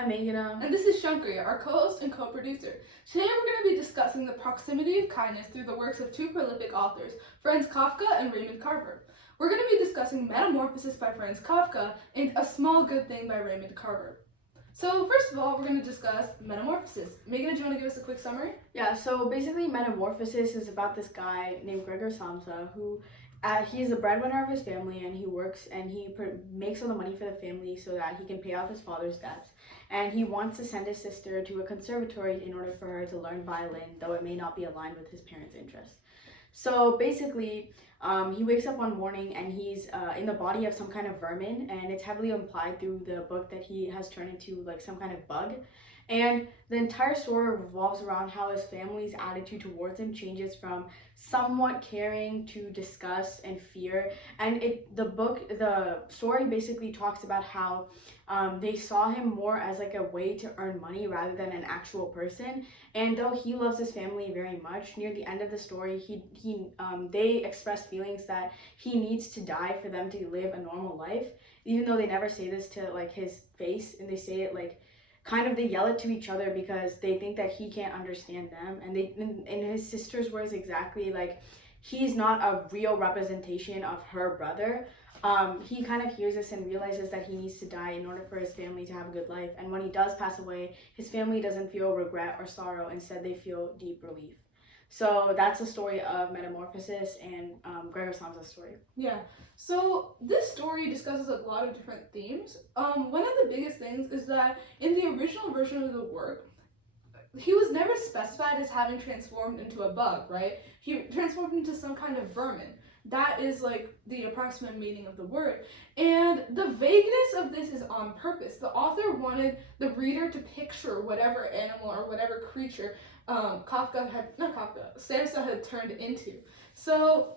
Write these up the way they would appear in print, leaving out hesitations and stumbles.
I'm Meghana. And this is Shankriya, our co-host and co-producer. Today we're going to be discussing the proximity of kindness through the works of two prolific authors, Franz Kafka and Raymond Carver. We're going to be discussing Metamorphosis by Franz Kafka and A Small Good Thing by Raymond Carver. So first of all, we're going to discuss Metamorphosis. Meghana, do you want to give us a quick summary? Yeah, so basically Metamorphosis is about this guy named Gregor Samsa who he's the breadwinner of his family, and he works and he makes all the money for the family so that he can pay off his father's debts. And he wants to send his sister to a conservatory in order for her to learn violin, though it may not be aligned with his parents' interests. So basically, he wakes up one morning and he's in the body of some kind of vermin, and it's heavily implied through the book that he has turned into like some kind of bug. And the entire story revolves around how his family's attitude towards him changes from somewhat caring to disgust and fear. And the story basically talks about how they saw him more as like a way to earn money rather than an actual person. And though he loves his family very much, near the end of the story, they express feelings that he needs to die for them to live a normal life, even though they never say this to like his face, and they say it like kind of, they yell it to each other because they think that he can't understand them. And they, in his sister's words exactly, like, he's not a real representation of her brother. He kind of hears this and realizes that he needs to die in order for his family to have a good life. And when he does pass away, his family doesn't feel regret or sorrow. Instead, they feel deep relief. So that's the story of Metamorphosis and Gregor Samsa's story. Yeah, so this story discusses a lot of different themes. One of the biggest things is that in the original version of the work, he was never specified as having transformed into a bug, right? He transformed into some kind of vermin. That is like the approximate meaning of the word. And the vagueness of this is on purpose. The author wanted the reader to picture whatever animal or whatever creature Samsa had turned into. So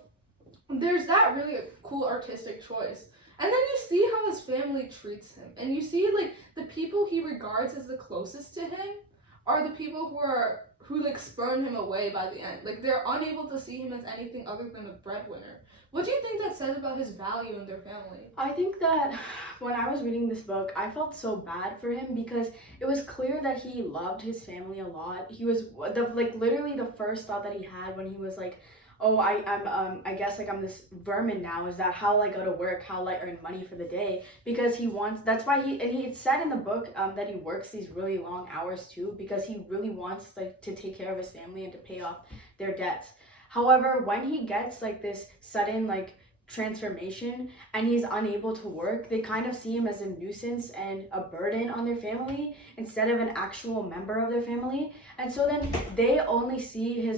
there's that really cool artistic choice. And then you see how his family treats him. And you see like the people he regards as the closest to him are the people who like spurn him away by the end. Like, they're unable to see him as anything other than a breadwinner. What do you think that says about his value in their family? I think that when I was reading this book, I felt so bad for him because it was clear that he loved his family a lot. He was literally the first thought that he had when he was like, oh, I guess like I'm this vermin now. Is that how I go to work? How I earn money for the day? Because that's why he said in the book that he works these really long hours too, because he really wants like to take care of his family and to pay off their debts. However, when he gets like this sudden like transformation and he's unable to work, they kind of see him as a nuisance and a burden on their family instead of an actual member of their family. And so then they only see him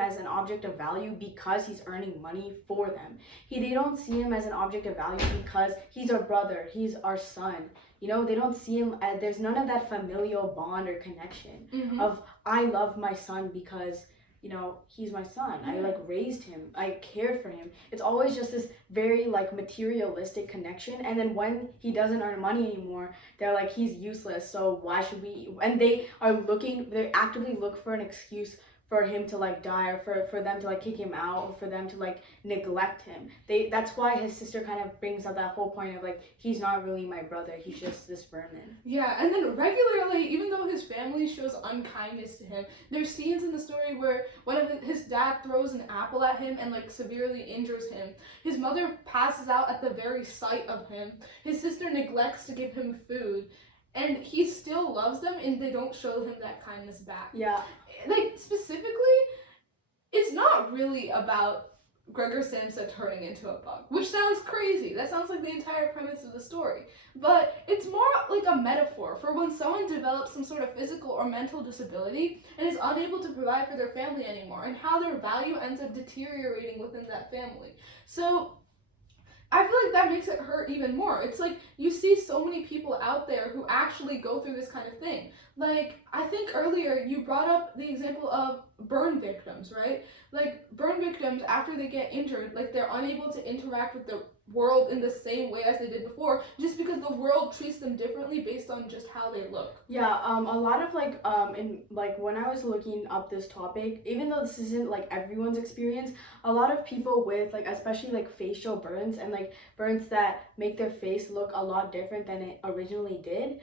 as an object of value because he's earning money for them. They don't see him as an object of value because he's our brother, he's our son. You know, they don't see him as, there's none of that familial bond or connection of I love my son because, you know, he's my son. I like raised him. I cared for him. It's always just this very like materialistic connection. And then when he doesn't earn money anymore, they're like, he's useless. So why should we? And they actively look for an excuse for him to like die, or for them to like kick him out, or for them to like neglect him. That's why his sister kind of brings up that whole point of like, he's not really my brother, he's just this vermin. Yeah, and then regularly, even though his family shows unkindness to him, there's scenes in the story where his dad throws an apple at him and like severely injures him. His mother passes out at the very sight of him. His sister neglects to give him food. And he still loves them, and they don't show him that kindness back. Yeah. Like, specifically, it's not really about Gregor Samsa turning into a bug, which sounds crazy. That sounds like the entire premise of the story. But it's more like a metaphor for when someone develops some sort of physical or mental disability and is unable to provide for their family anymore, and how their value ends up deteriorating within that family. So I feel like that makes it hurt even more. It's like you see so many people out there who actually go through this kind of thing. Like, I think earlier you brought up the example of burn victims, right? Like, burn victims, after they get injured, like, they're unable to interact with world in the same way as they did before, just because the world treats them differently based on just how they look. Yeah, a lot of in like when I was looking up this topic, even though this isn't like everyone's experience, a lot of people with like especially like facial burns and like burns that make their face look a lot different than it originally did,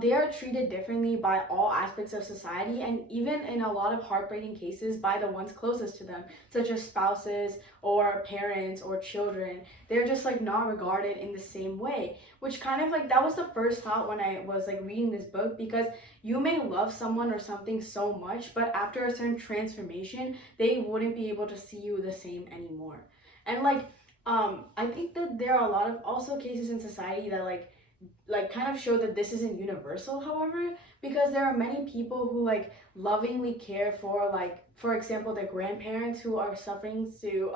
they are treated differently by all aspects of society, and even in a lot of heartbreaking cases by the ones closest to them, such as spouses or parents or children. They're just like not regarded in the same way, which kind of like that was the first thought when I was like reading this book, because you may love someone or something so much, but after a certain transformation they wouldn't be able to see you the same anymore. And I think that there are a lot of also cases in society that kind of show that this isn't universal, however, because there are many people who like lovingly care for, like, for example, their grandparents who are suffering through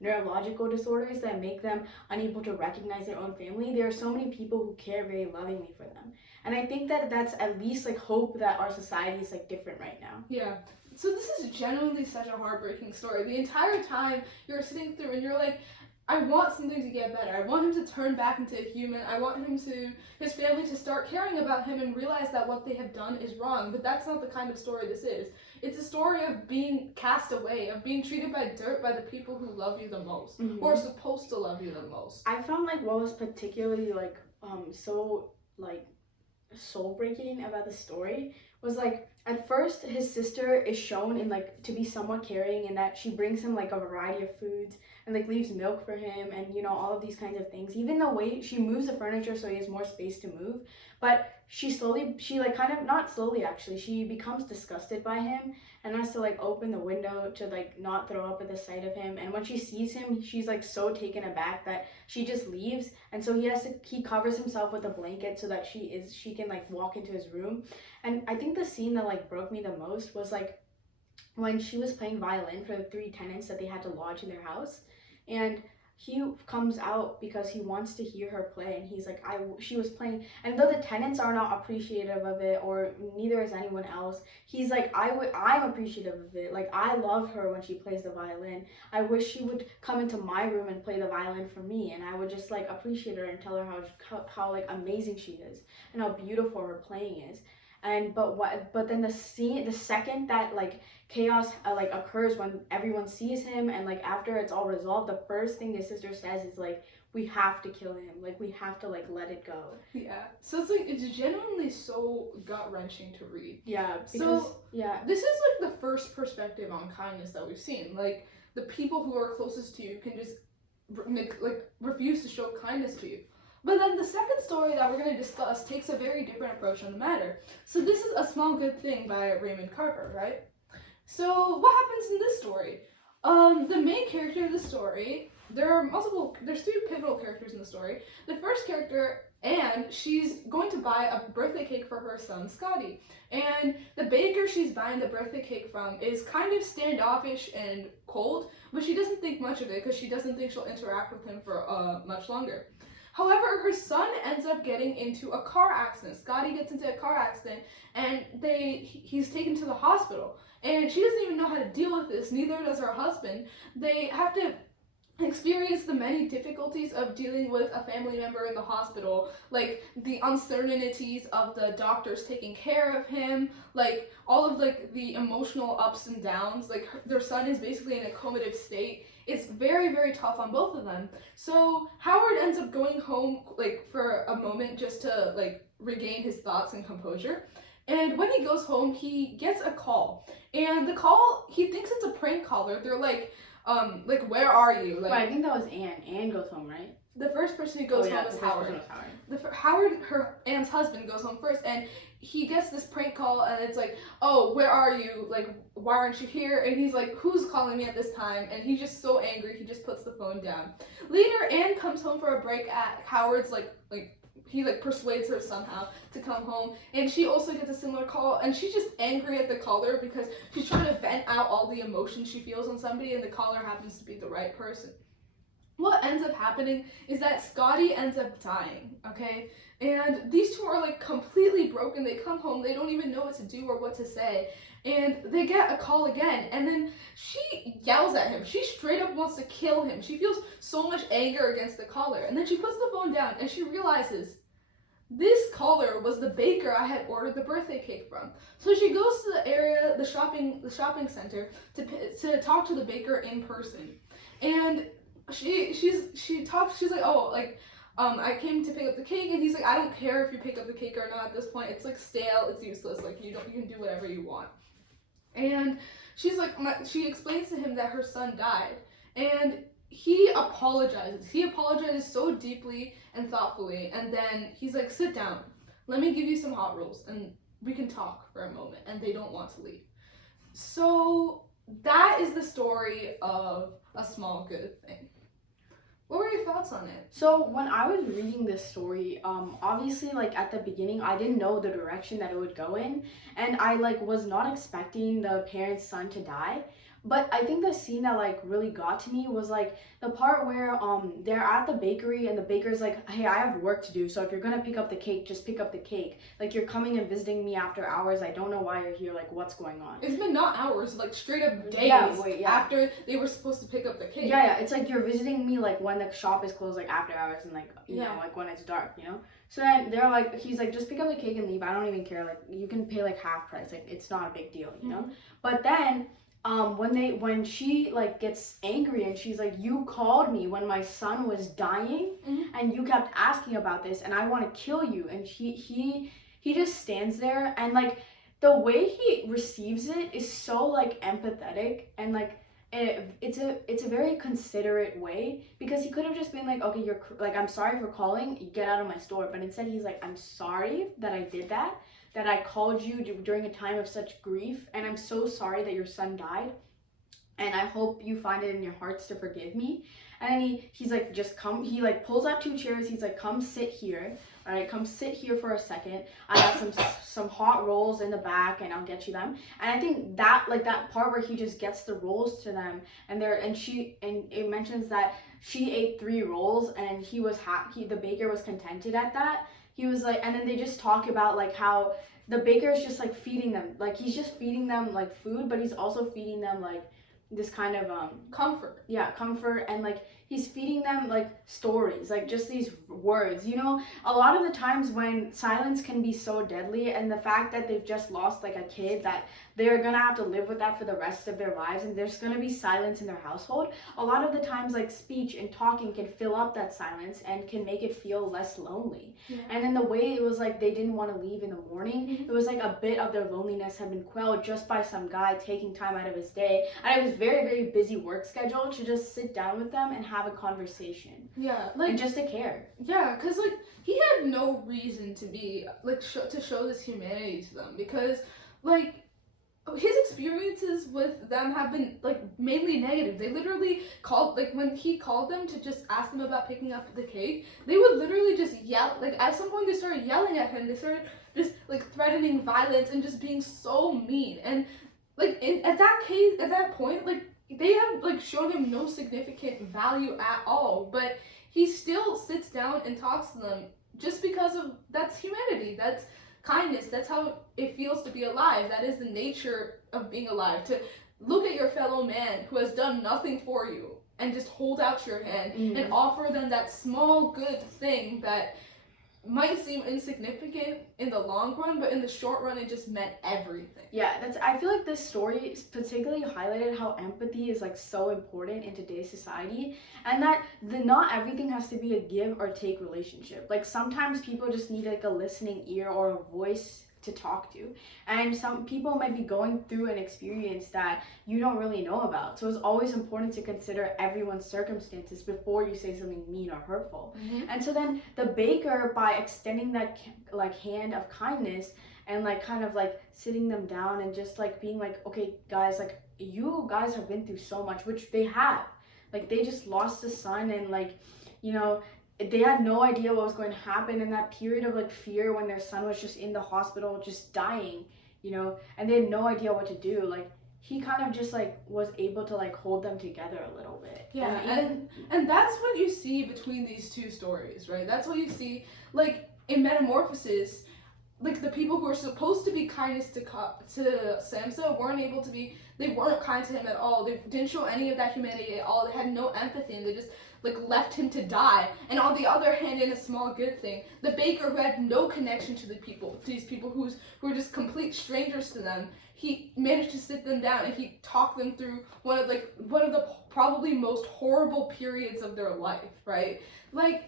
neurological disorders that make them unable to recognize their own family. There are so many people who care very lovingly for them, and I think that that's at least like hope that our society is like different right now. Yeah. So this is genuinely such a heartbreaking story. The entire time you're sitting through and you're like, I want something to get better. I want him to turn back into a human. I want his family to start caring about him and realize that what they have done is wrong. But that's not the kind of story this is. It's a story of being cast away, of being treated by dirt by the people who love you the most, or are supposed to love you the most. I found like what was particularly so like soul breaking about the story was like, at first his sister is shown in like to be somewhat caring, in that she brings him like a variety of foods and like leaves milk for him, and you know, all of these kinds of things. Even the way she moves the furniture so he has more space to move, but she like kind of, not slowly actually, she becomes disgusted by him and has to like open the window to like not throw up at the sight of him. And when she sees him, she's like so taken aback that she just leaves, and so he covers himself with a blanket so that she can like walk into his room. And I think the scene that like broke me the most was like when she was playing violin for the 3 tenants that they had to lodge in their house, and he comes out because he wants to hear her play, and he's like, she was playing, and though the tenants are not appreciative of it, or neither is anyone else, he's like, I'm appreciative of it. Like, I love her when she plays the violin. I wish she would come into my room and play the violin for me, and I would just like appreciate her and tell her how like amazing she is and how beautiful her playing is. And but then the second that like chaos like occurs, when everyone sees him and like after it's all resolved, the first thing his sister says is like, we have to kill him, like we have to like let it go. Yeah, so it's like, it's genuinely so gut-wrenching to read. Yeah, because this is like the first perspective on kindness that we've seen. Like, the people who are closest to you can just refuse to show kindness to you. But then the second story that we're going to discuss takes a very different approach on the matter. So this is A Small Good Thing by Raymond Carver, right? So what happens in this story? The main character of the story, there's 3 pivotal characters in the story. The first character, Anne, she's going to buy a birthday cake for her son, Scotty. And the baker she's buying the birthday cake from is kind of standoffish and cold, but she doesn't think much of it because she doesn't think she'll interact with him for much longer. However, her son ends up getting into a car accident. Scotty gets into a car accident, and he's taken to the hospital. And she doesn't even know how to deal with this, neither does her husband. They have to experience the many difficulties of dealing with a family member in the hospital, like the uncertainties of the doctors taking care of him, like all of like the emotional ups and downs. Like their son is basically in a comatose state. It's very, very tough on both of them. So Howard ends up going home like for a moment just to like regain his thoughts and composure. And when he goes home, he gets a call. And the call, he thinks it's a prank caller. They're like, where are you? Like, I think that was Anne. Anne goes home, right? The first person who goes home is Howard. Howard, Anne's husband, goes home first, and he gets this prank call, and it's like, oh, where are you? Like, why aren't you here? And he's like, who's calling me at this time? And he's just so angry, he just puts the phone down. Later, Anne comes home for a break at Howard's, he persuades her somehow to come home, and she also gets a similar call, and she's just angry at the caller because she's trying to vent out all the emotions she feels on somebody, and the caller happens to be the right person. what ends up happening is that Scotty ends up dying, okay? And these two are like completely broken. They come home, they don't even know what to do or what to say. And they get a call again, and then she yells at him. She straight up wants to kill him. She feels so much anger against the caller. And then she puts the phone down and she realizes this caller was the baker I had ordered the birthday cake from. So she goes to the area, the shopping center, to talk to the baker in person. And she talks. She's like, oh, like, I came to pick up the cake, and he's like, I don't care if you pick up the cake or not at this point. It's like stale. It's useless. Like you can do whatever you want. And she's like, she explains to him that her son died, and he apologizes. He apologizes so deeply and thoughtfully, and then he's like, sit down. Let me give you some hot rolls, and we can talk for a moment. And they don't want to leave. So that is the story of A Small Good Thing. What were your thoughts on it? So when I was reading this story, obviously, like, at the beginning, I didn't know the direction that it would go in, and I, like, was not expecting the parent's son to die. But I think the scene that, like, really got to me was, like, the part where they're at the bakery, and the baker's like, hey, I have work to do, so if you're gonna pick up the cake, just pick up the cake. Like, you're coming and visiting me after hours. I don't know why you're here. Like, what's going on? It's been not hours, like, straight up days after they were supposed to pick up the cake. Yeah, it's like you're visiting me, like, when the shop is closed, like, after hours, and, like, you know, like, when it's dark, you know? So then they're like, he's like, just pick up the cake and leave. I don't even care. Like, you can pay, like, half price. Like, it's not a big deal, you know? But then when she, like, gets angry and she's like, you called me when my son was dying, and you kept asking about this, and I want to kill you. And he just stands there, and, like, the way he receives it is so, like, empathetic, and, like, it's a very considerate way, because he could have just been like, okay, you're like, I'm sorry for calling, get out of my store. But instead he's like, I'm sorry that I did that I called you during a time of such grief, and I'm so sorry that your son died, and I hope you find it in your hearts to forgive me. And then he's like, just come. He, like, pulls out 2 chairs. He's like, come sit here. All right, come sit here for a second. I have some hot rolls in the back, and I'll get you them. And I think that, like, that part where he just gets the rolls to them, and it mentions that she ate 3 rolls, and the baker was contented at that. He was like, and then they just talk about, like, how the baker is just, like, feeding them. Like, he's just feeding them, like, food, but he's also feeding them, like, this kind of comfort. Yeah, comfort. And, like, he's feeding them, like, stories, like, just these words, you know? A lot of the times when silence can be so deadly, and the fact that they've just lost, like, a kid, that they're gonna have to live with that for the rest of their lives, and there's gonna be silence in their household, a lot of the times, like, speech and talking can fill up that silence and can make it feel less lonely. And then the way it was, like, they didn't want to leave in the morning, it was like a bit of their loneliness had been quelled just by some guy taking time out of his day, and it was very, very busy work schedule, to just sit down with them and have a conversation. Yeah, like, and just to care. Yeah, because, like, he had no reason to be, like, to show this humanity to them, because, like, his experiences with them have been, like, mainly negative. They literally called, like, when he called them to just ask them about picking up the cake, they would literally just yell. Like, at some point they started yelling at him. They started just, like, threatening violence and just being so mean. And, like, at that point, like, they have, like, shown him no significant value at all, but he still sits down and talks to them just because of, that's humanity, that's kindness, that's how it feels to be alive. That is the nature of being alive, to look at your fellow man who has done nothing for you and just hold out your hand and offer them that small good thing that might seem insignificant in the long run, but in the short run it just meant everything. Yeah, I feel like this story particularly highlighted how empathy is, like, so important in today's society, and that not everything has to be a give or take relationship. Like, sometimes people just need, like, a listening ear or a voice to talk to, and some people might be going through an experience that you don't really know about, so it's always important to consider everyone's circumstances before you say something mean or hurtful. And so then the baker, by extending that, like, hand of kindness and, like, kind of, like, sitting them down and just, like, being like, okay guys, like, you guys have been through so much, which they have. Like, they just lost a son, and, like, you know, they had no idea what was going to happen in that period of, like, fear when their son was just in the hospital just dying, you know, and they had no idea what to do. Like, he kind of just like was able to like hold them together a little bit. Yeah, and that's what you see between these two stories, right? That's what you see, like, in Metamorphosis, like, the people who are supposed to be kindness to Samsa weren't able to be, they weren't kind to him at all. They didn't show any of that humanity at all. They had no empathy, and they just, like, left him to die. And on the other hand, in a small good thing, the baker who had no connection to these people who were just complete strangers to them, he managed to sit them down and he talked them through one of the probably most horrible periods of their life, right? Like,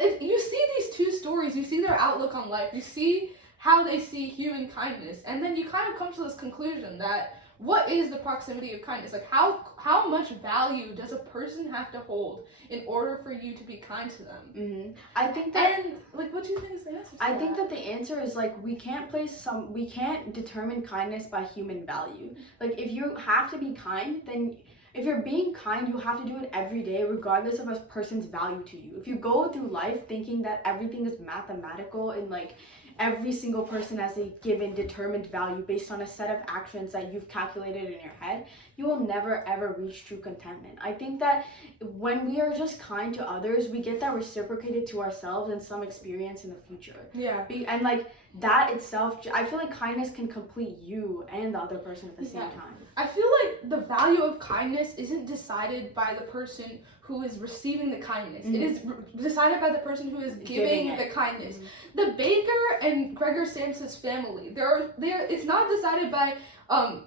you see these two stories, you see their outlook on life, you see how they see human kindness, and then you kind of come to this conclusion that what is the proximity of kindness? Like, how much value does a person have to hold in order for you to be kind to them? Mm-hmm. I think that, and like, what do you think is the answer to I think that the answer is like we can't determine kindness by human value. Like, if you have to be kind, then if you're being kind, you have to do it every day, regardless of a person's value to you. If you go through life thinking that everything is mathematical and like every single person has a given determined value based on a set of actions that you've calculated in your head, you will never ever reach true contentment. I think that when we are just kind to others, we get that reciprocated to ourselves in some experience in the future. Yeah. And like that itself, I feel like kindness can complete you and the other person at the same time. I feel like the value of kindness isn't decided by the person who is receiving the kindness. Mm-hmm. It is decided by the person who is giving the kindness. Mm-hmm. The baker and Gregor Samsa's family, it's not decided by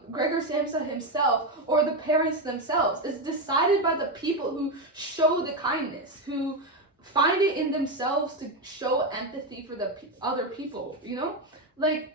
Gregor Samsa himself or the parents themselves. It's decided by the people who show the kindness, who find it in themselves to show empathy for the other people, you know? Like,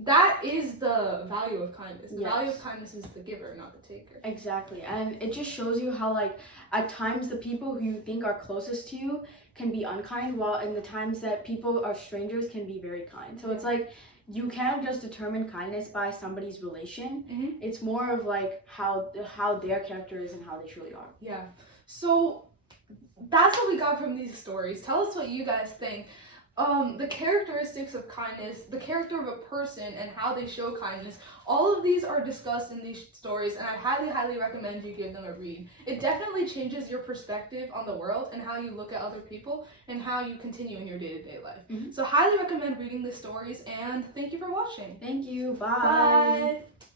that is the value of kindness. The value of kindness is the giver, not the taker. Exactly. And it just shows you how, like, at times the people who you think are closest to you can be unkind, while in the times that people are strangers can be very kind. So it's like, you can't just determine kindness by somebody's relation. Mm-hmm. It's more of like how their character is and how they truly are. Yeah. So that's what we got from these stories. Tell us what you guys think. The characteristics of kindness, the character of a person and how they show kindness, all of these are discussed in these stories, and I highly, highly recommend you give them a read. It definitely changes your perspective on the world and how you look at other people and how you continue in your day-to-day life. Mm-hmm. So highly recommend reading the stories, and thank you for watching. Thank you. Bye. Bye.